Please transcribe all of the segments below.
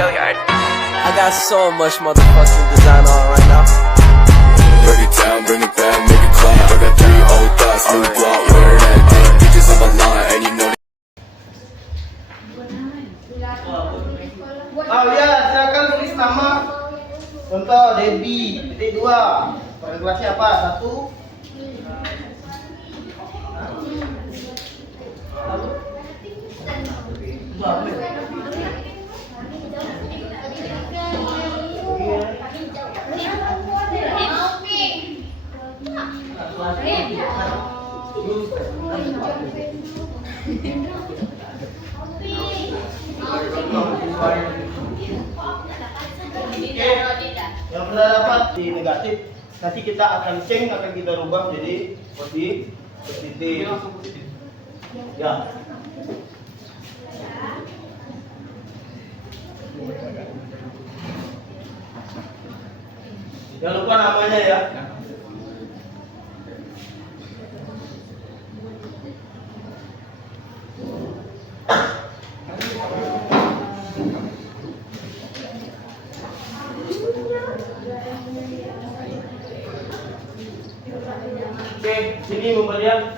Gilliard. I got so much motherfucking design on right now. Break it down, bring it back, make it clap. I got 3 old thoughts, new block, where that damn bitches on my line, and you know. Oh ya, silakan tulis nama. Contoh Debbie, titik 2. Pada kelasnya apa? 1. Yang sudah dapat di negatif, nanti kita akan kita rubah jadi positif. Ya. Jangan lupa namanya ya. Oke, sini pemberian.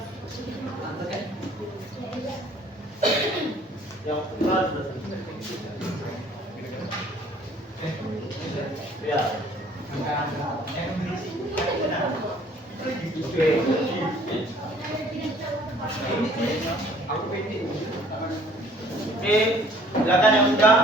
Yang kedua sudah selesai. Ya. Oke. Oke, silakan yang sudah.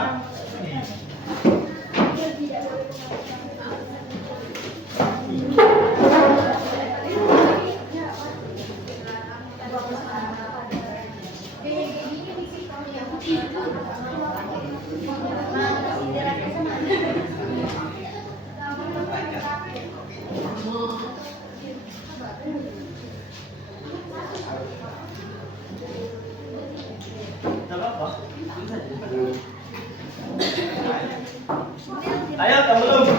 Ayo, kamu belum?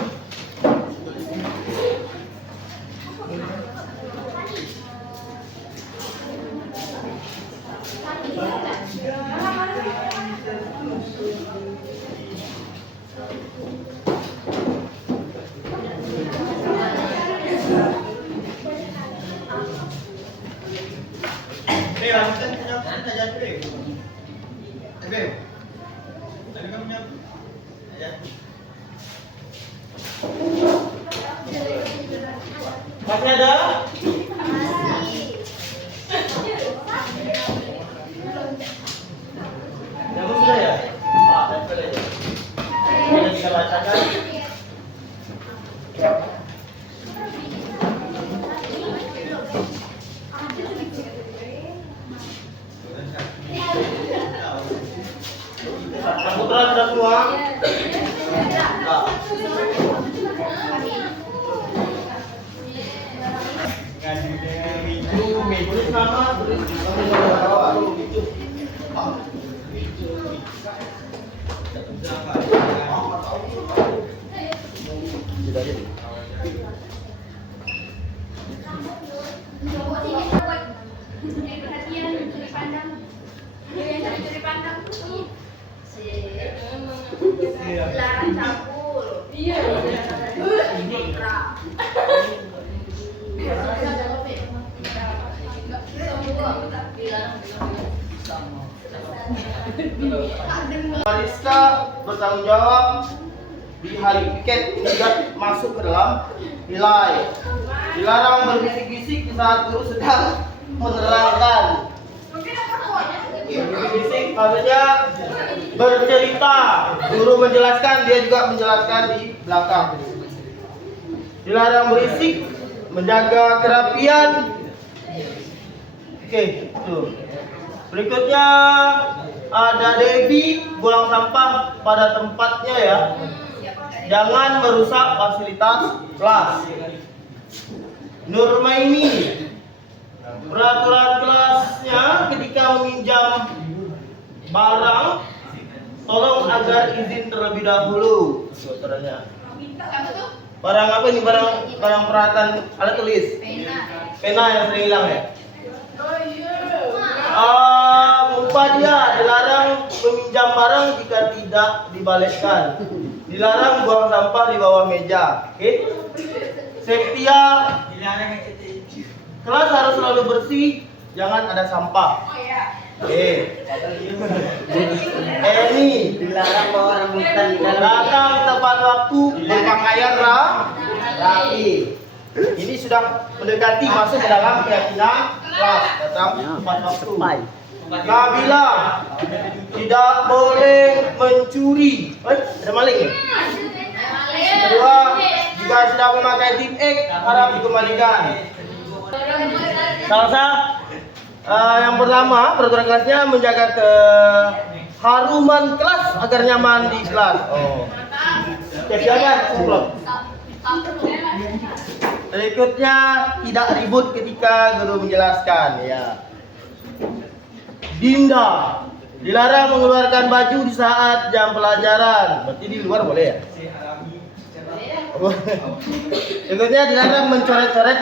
Masih ada? Yang sudah ya? Tempel aja. Ini kita bacakan. Putra sudah semua? Tulis nama, tulis Larang campur. Iya. Mariska bertanggung jawab di hari piket tidak masuk ke dalam nilai. Dilarang berbisik-bisik di saat guru sedang menerangkan. Berbisik maksudnya bercerita. Guru menjelaskan, dia juga menjelaskan di belakang. Dilarang berisik, menjaga kerapian. Oke, itu. Berikutnya ada Debbie, buang sampah pada tempatnya ya. Jangan merusak fasilitas kelas. Nurmaini, peraturan kelasnya ketika meminjam barang, tolong agar izin terlebih dahulu. Barang apa ini? Barang peralatan alat tulis. Pena yang sering hilang ya. Dia dilarang meminjam barang jika tidak dibalikkan. Dilarang buang sampah di bawah meja. Oke? Septia, kelas harus selalu bersih, jangan ada sampah. Oke. Ini Dilarang bawa rambutan di dalam. datang tepat waktu, berpakaian rapi. Ini sudah mendekati masuk ke dalam keyakinan kelas. Datang tepat waktu. Kabila tidak boleh mencuri. Ada maling ya? Kedua, jika sedang memakai tip X harap dikembalikan. Salsa, yang pertama peraturan kelasnya menjaga keharuman kelas agar nyaman di kelas. Oh, silakan sebelum. Berikutnya tidak ribut ketika guru menjelaskan. Ya. Dinda, dilarang mengeluarkan baju di saat jam pelajaran. Berarti di luar boleh ya? Berikutnya dilarang mencoret-coret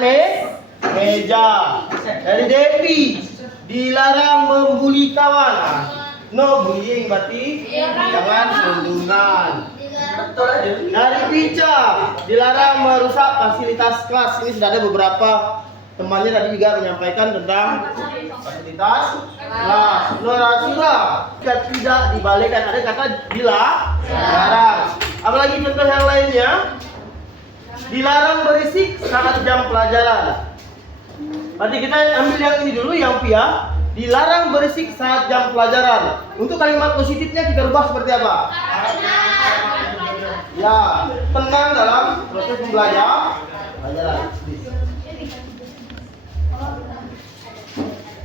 meja. Dari Devi, dilarang membuli kawan. No bullying, berarti jangan selundungan. Dari Pica, dilarang merusak fasilitas kelas. Ini sudah ada beberapa temannya tadi juga menyampaikan tentang fasilitas kelas. Norasura, jika tidak dibalikkan, ada kata dilarang. Apalagi contoh yang lainnya, dilarang berisik saat jam pelajaran. Nanti kita ambil yang ini dulu, yang Pia. Dilarang berisik saat jam pelajaran. Untuk kalimat positifnya kita rubah seperti apa? Ya, tenang dalam proses pembelajaran.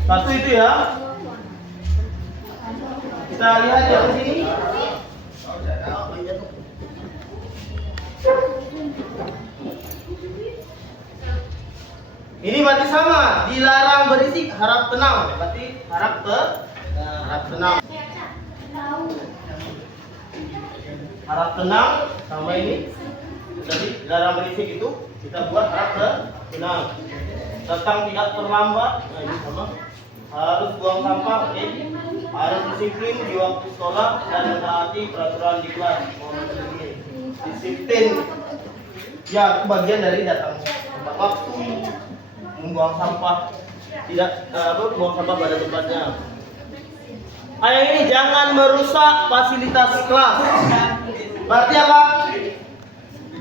Satu itu ya. Kita lihat yang sini. Ini berarti sama, dilarang berisik, harap tenang. Berarti harap tenang. Harap tenang sama ini. Jadi dilarang berisik itu kita buat harap tenang. Datang tidak terlambat. Nah, ini sama. Harus buang sampah, harus disiplin di waktu sekolah dan mentaati peraturan di kelas. Disiplin. Ya, itu bagian dari datang tepat waktu. Membuang sampah, tidak buang sampah pada tempatnya. Yang ini jangan merusak fasilitas kelas. Berarti apa?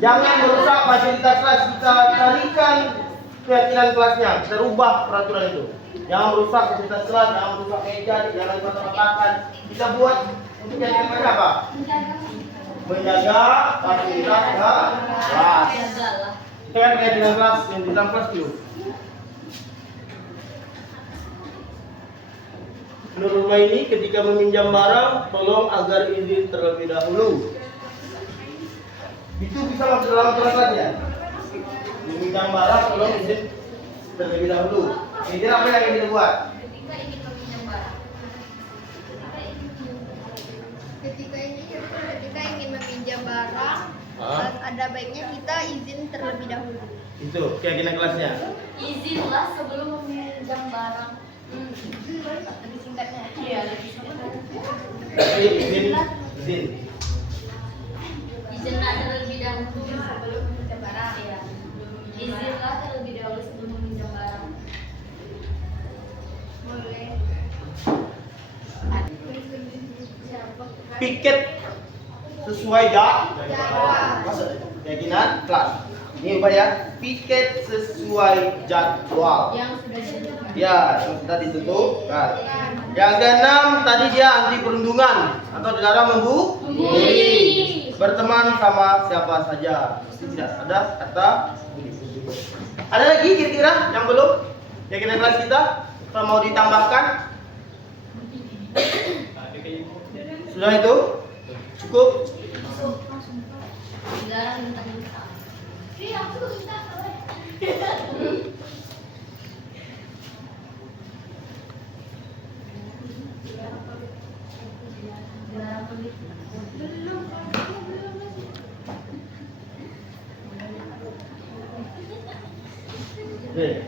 Jangan merusak fasilitas kelas. Kita carikan keyakinan kelasnya, kita rubah peraturan itu. Jangan merusak fasilitas kelas, jangan merusak meja, jangan kotak-kotakan. Kita buat untuk keyakinan kelasnya apa? Menjaga fasilitas kelas. Kita kan keyakinan kelas yang di dalam kelas dulu. Menurut ini ketika meminjam barang, tolong agar izin terlebih dahulu. Itu bisa masuk dalam kelas ya. Meminjam barang, tolong izin terlebih dahulu. Ini apa yang kita buat? Ketika ingin meminjam barang, ada baiknya kita izin terlebih dahulu. Itu keyakinan kelasnya. Izinlah sebelum meminjam barang. Lebih singkatnya. Iya, lebih singkatnya. Izin. Izinlah terlebih dahulu sebelum meminjam barang. Ya. Izinlah terlebih dahulu sebelum meminjam barang. Boleh. Piket sesuai keyakinan kelas. Ini apa ya? Piket sesuai jadwal. Yang sudah ditentukan. Ya, yang sudah ditentukan. Yang keenam tadi dia anti perundungan atau dilarang membuli. Berteman sama siapa saja. Tidak ada kata bully. Ada lagi kira-kira yang belum? Keyakinan kelas kita? Kalau mau ditambahkan? Sudah itu? Cukup? Dilarang minta-minta. Iya, aku minta. Oke.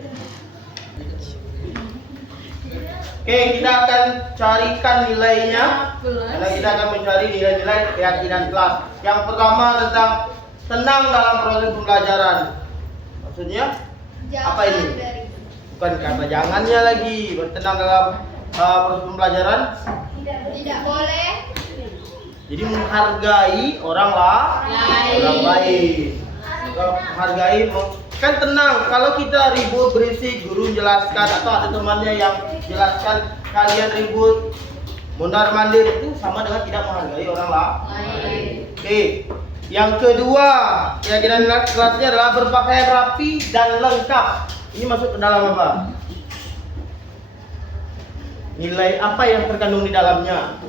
Oke, kita akan carikan nilainya. Karena kita akan mencari nilai-nilai keyakinan kelas. Yang pertama tentang tenang dalam proses pembelajaran. Maksudnya apa ini? Bukan kata jangannya lagi. Bertenang dalam proses pembelajaran. Tidak boleh. Jadi menghargai orang lain. Menghargai, kan tenang. Kalau kita ribut berisik, guru jelaskan atau ada temannya yang jelaskan, kalian ribut mondar mandir, itu sama dengan tidak menghargai orang lain. Oke. Yang kedua, keyakinan kelasnya adalah berpakaian rapi dan lengkap. Ini masuk ke dalam apa? Nilai apa yang terkandung di dalamnya?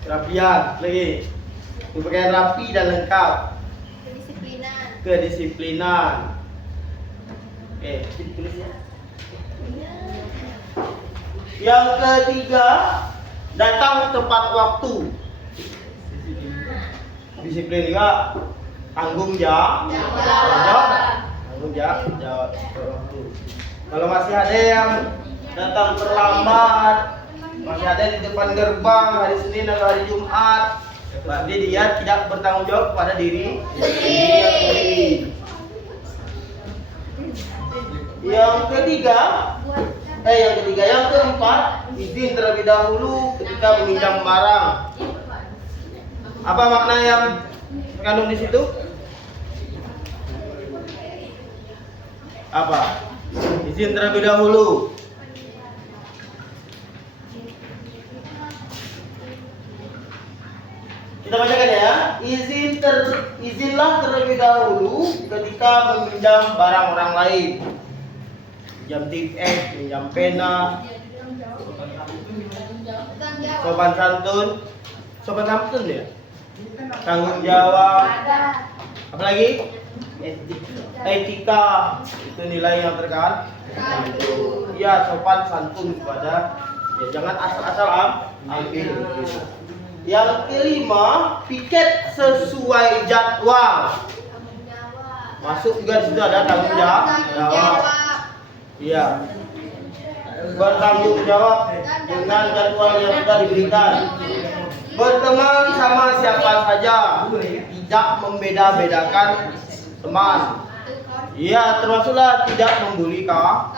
Kerapian, lagi. Berpakaian rapi dan lengkap. Kedisiplinan. Oke, tulis ya. Yang ketiga, datang tepat waktu. Disiplin juga. Tanggung jawab. Tanggung jawab. Kalau masih ada yang datang terlambat, masih ada di depan gerbang hari Senin atau hari Jumat, berarti dia tidak bertanggung jawab pada diri sendiri. Yang keempat, izin terlebih dahulu ketika meminjam barang. Apa makna yang terkandung di situ? Apa? Izin terlebih dahulu. Kita bacakan ya. Izinlah terlebih dahulu ketika meminjam barang orang lain. Pinjam tiket, pinjam pena, sopan santun ya. Tanggung jawab. Apalagi? Etika. Itu nilai yang terkandung. Ya, sopan santun kepada, ya jangan asal-asal ambil. Yang kelima, piket sesuai jadwal. Masuk juga di situ ada tanggung jawab. Iya. Bertanggung jawab dengan jadwal yang sudah diberikan. Berteman sama siapa saja, tidak membeda-bedakan teman. Iya, termasuklah tidak membuli kawan.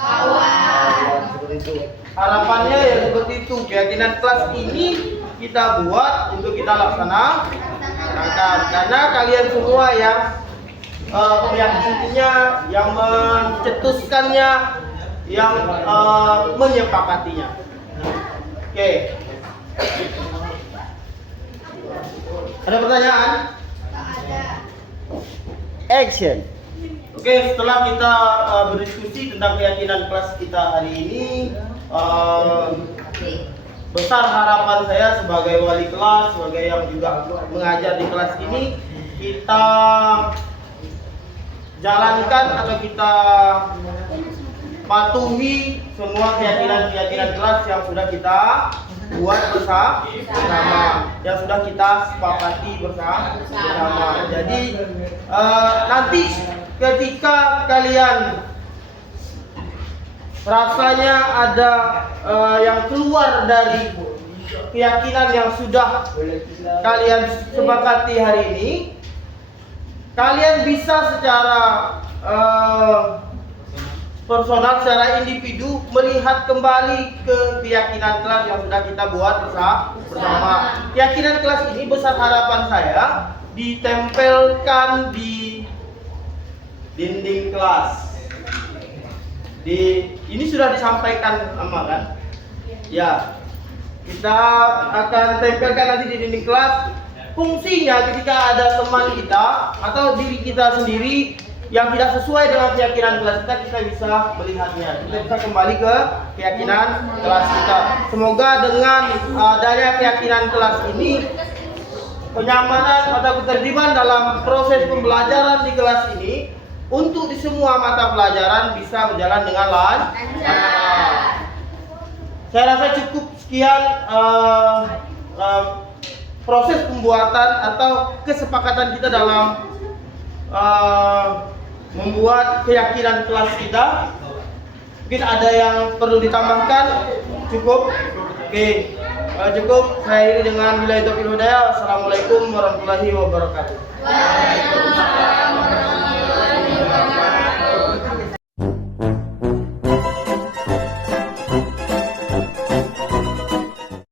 Seperti itu. Harapannya ya seperti itu. Keyakinan kelas ini kita buat untuk kita laksanakan, karena kalian semua yang meyakininya, yang mencetuskannya, yang menyepakatinya. Oke. Ada pertanyaan? Action. Oke, setelah kita berdiskusi tentang keyakinan kelas kita hari ini, besar harapan saya sebagai wali kelas, sebagai yang juga mengajar di kelas ini, kita jalankan atau kita patuhi semua keyakinan kelas yang sudah kita buat bersama, yang sudah kita sepakati bersama. Jadi nanti ketika kalian rasanya ada yang keluar dari keyakinan yang sudah kalian sepakati hari ini, kalian bisa secara personal, secara individu melihat kembali ke keyakinan kelas yang sudah kita buat bersama. Keyakinan kelas ini besar harapan saya ditempelkan di dinding kelas. Ini sudah disampaikan kan? Ya, kita akan tempelkan nanti di dinding kelas. Fungsinya ketika ada teman kita atau diri kita sendiri yang tidak sesuai dengan keyakinan kelas kita bisa melihatnya. Kita bisa kembali ke keyakinan kelas kita. Semoga dengan adanya keyakinan kelas ini, kenyamanan atau ketertiban dalam proses pembelajaran di kelas ini untuk di semua mata pelajaran bisa berjalan dengan lancar. Saya rasa cukup sekian proses pembuatan atau kesepakatan kita dalam membuat keyakinan kelas kita. Mungkin ada yang perlu ditambahkan? Cukup? Oke. Kalau cukup, saya akhiri dengan billahi taufiq wal hidayah. Assalamualaikum warahmatullahi wabarakatuh. Waalaikumsalam.